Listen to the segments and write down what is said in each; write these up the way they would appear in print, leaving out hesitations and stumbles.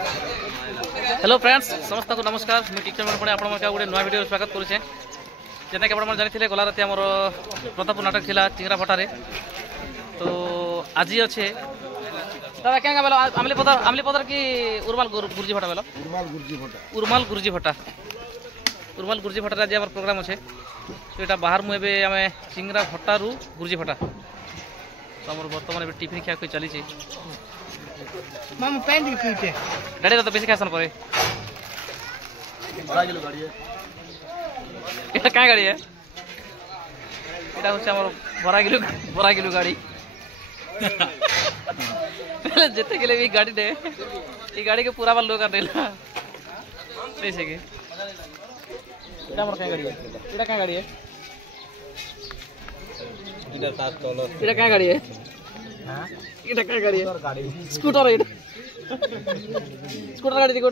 Hello friends समस्त को नमस्कार मुझे टीचर मन पड़े आपन गोटे नुआ वीडियो स्वागत करुचे जेना कि आपण जानी गला राति आमर प्रतापपुर नाटक थिला चिंगरा भटारे तो आज अच्छे दादा क्या बेलो आमली पदर की उर्माल गुरुजी भटा बेलो उर्माल गुरुजी भटा आज आम प्रोग्राम अच्छे तो यहाँ बाहर मुझे आम चिंगरा भटारू गुरुजी भटा तो आम बर्तमान टिफिन खिया चली गाड़ी तो बेसी खासन पर क्या गाड़ी है यहाँ हूँ बरा किलो गाड़ी जिते गले भी गाड़ी दे ये गाड़ी के पूरा लोग कर देला पैसे के क्या गाड़ी है इटा क्या गाड़ी है इटा क्या गाड़ी है इटा क्या गाड़ी है स्कूटर है स्कूटर गाड़ी देखो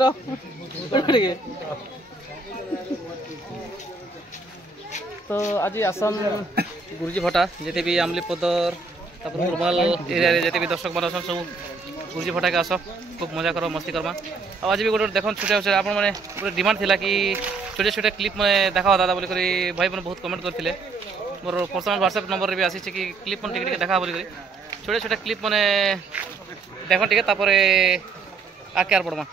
तो आज आसम गुरुजी भटा जिते भी आमली पदर उर्माल एरिया जिते भी दर्शक मान सब गुरुजी भटा के आस खूब मजा कर मस्ती करमा आज भी गोटे देख छोटे छोटे आप गोटे डिमांड थिला कि छोटे छोटे क्लिप में देखा दादा बोलिक भाई मैंने बहुत कमेंट करते मोर पर्सनल व्हाट्सएप नंबर भी आसी कि क्लिप मन टिके देखा बोलिक छोटे छोटे क्लिप मैंने देख टे आके आर पड़मा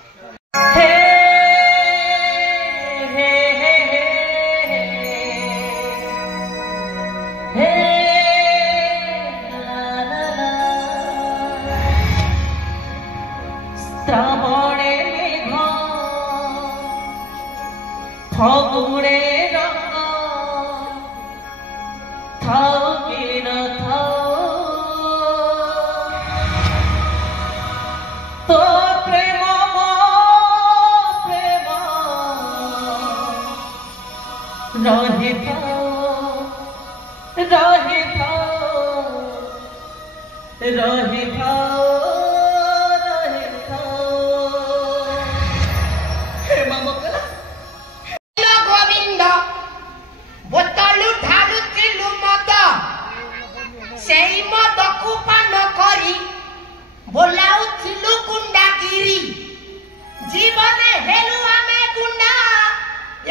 फगुड़े रंग थाओ कि न थाओ तो प्रेम रही थाओ हे मामा बोलाउथिलु गुंडागिरी जीवने हेलु आमे गुंडा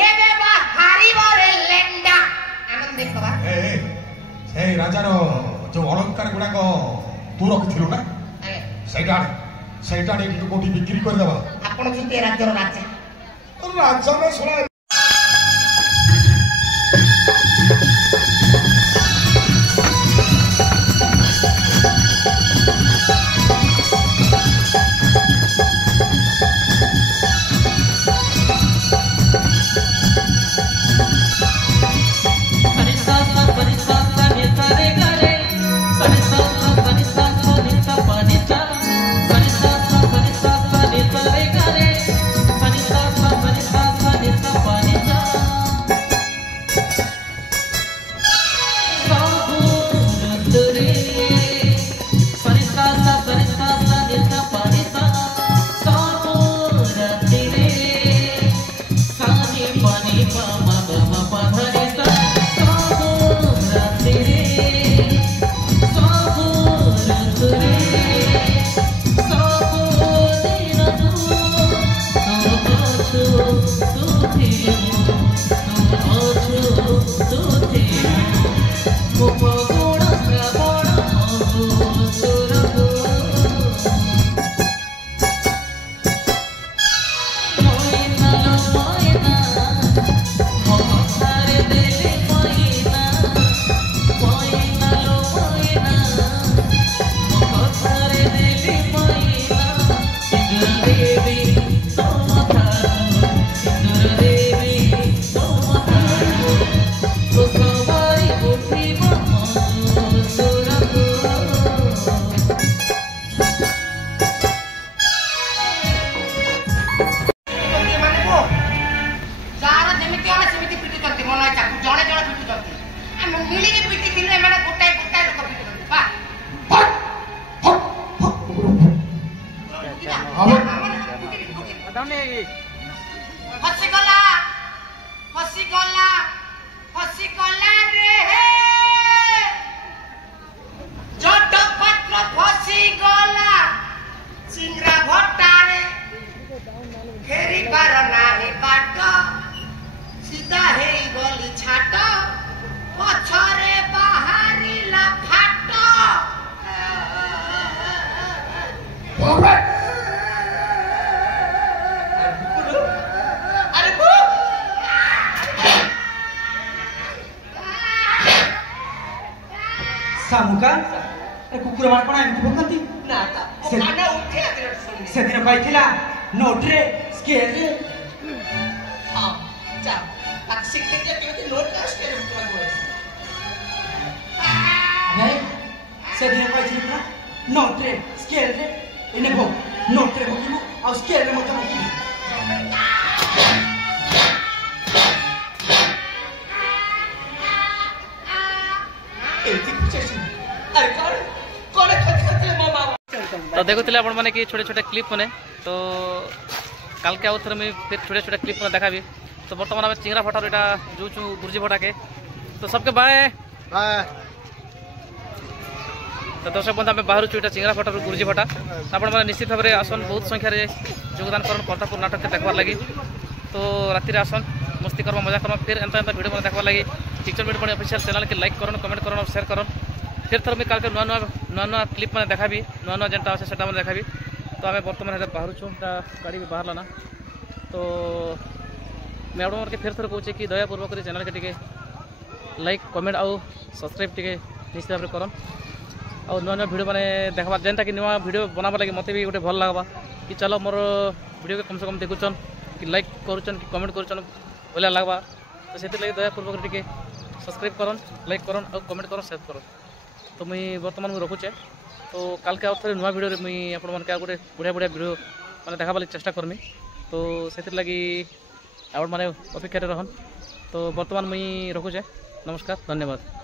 एबे बा हारिबरे लेंडा आनंद देखबा ए राजार जो अलंकार गुडा को तू रखिथिलु ना सेटा ने कोठी बिक्री कर देबा आपण जिते राज्यर राजा में सुना ସାମୁକା କୁକୁର ମାନେ କଣ ଏମିତି ଭୋକନ୍ତି ନା ତା କାନ ଉଠିଲା ଦିନ ଶୁଣି ସେଦିନ କହିଥିଲା ନୋଟରେ ସ୍କେଲରେ ହଁ ଯା ତାକୁ ଶିଖେଇ ଦିଅ କେମିତି ନୋଟ ସ୍କେଲ ଉଠିବାକୁ ନାଇଁ ସେଦିନ କହିଥିଲି ପୁରା ନୋଟରେ ସ୍କେଲରେ ଏନେ ଭୋ ନୋଟରେ ଭୋକିବୁ ଆଉ ସ୍କେଲରେ ମତେ ଭୋକିବୁ ଏମିତି ବୁଝେছি ଆରେ କଣ କ୍ଷତି କରିଥିଲେ ମୋ ମା तो देखुले आपण मैंने कि छोटे छोटे क्लिप मैंने तो कल के आउ थे मुझे फिर छोटे छोटे क्लिप मैंने देखा तो बर्तमान आम चिंगरा फटार यहाँ जूचु गुरुजी भटा के तो सबके बाय तो दर्शक बंधु आम बाहर छुटा चिंगरा फटार गुरुजी भटा आपण मैंने निश्चित भाव में आसन बहुत संख्यार योगदान कर प्रतापपुर नाटक के देखवार लगी तो राति आसन मस्ती कर्म मजा कर्म फिर एंता एंता वीडियो मैंने देखवार लगी पिक्चर मीडिया ऑफिशियल चैनल के लाइक करन कमेंट करन और शेयर करन फिर थर मुझे कल नुआ नुआ क्लिप मैंने देखा नुआ जेनटा अच्छे से देखा तो आम बर्तमान बाहर छूँ गाड़ी भी बाहर लाना तो मैं आप के फिर थर कहूँ कि दयापूर्वक चैनल के टे लाइक कमेंट आउ सब्सक्राइब टे निश्चित भाव में करन और नुआ नुआ वीडियो मैंने देखा जेनटा कि नुआ वीडियो बनावा लगे मत भी गोटे भल लगवा कि चलो मोर वीडियो के कम से कम देखुचन कि लाइक करुचन कि कमेंट करुचन भलिया लगवा तो से दयापूर्वक टे सब्सक्राइब करन लाइक करन और कमेंट करन शेयर करन तो मुई बर्तमान मुझे रखुचे तो कल के आउ नुआ वीडियो मुई आप गोटे बढ़िया बढ़िया वीडियो मैंने देखा चेष्टा करमी तो से लगी आप मैंने अपेक्षा रहन तो बर्तमान मुई रखुचे नमस्कार धन्यवाद।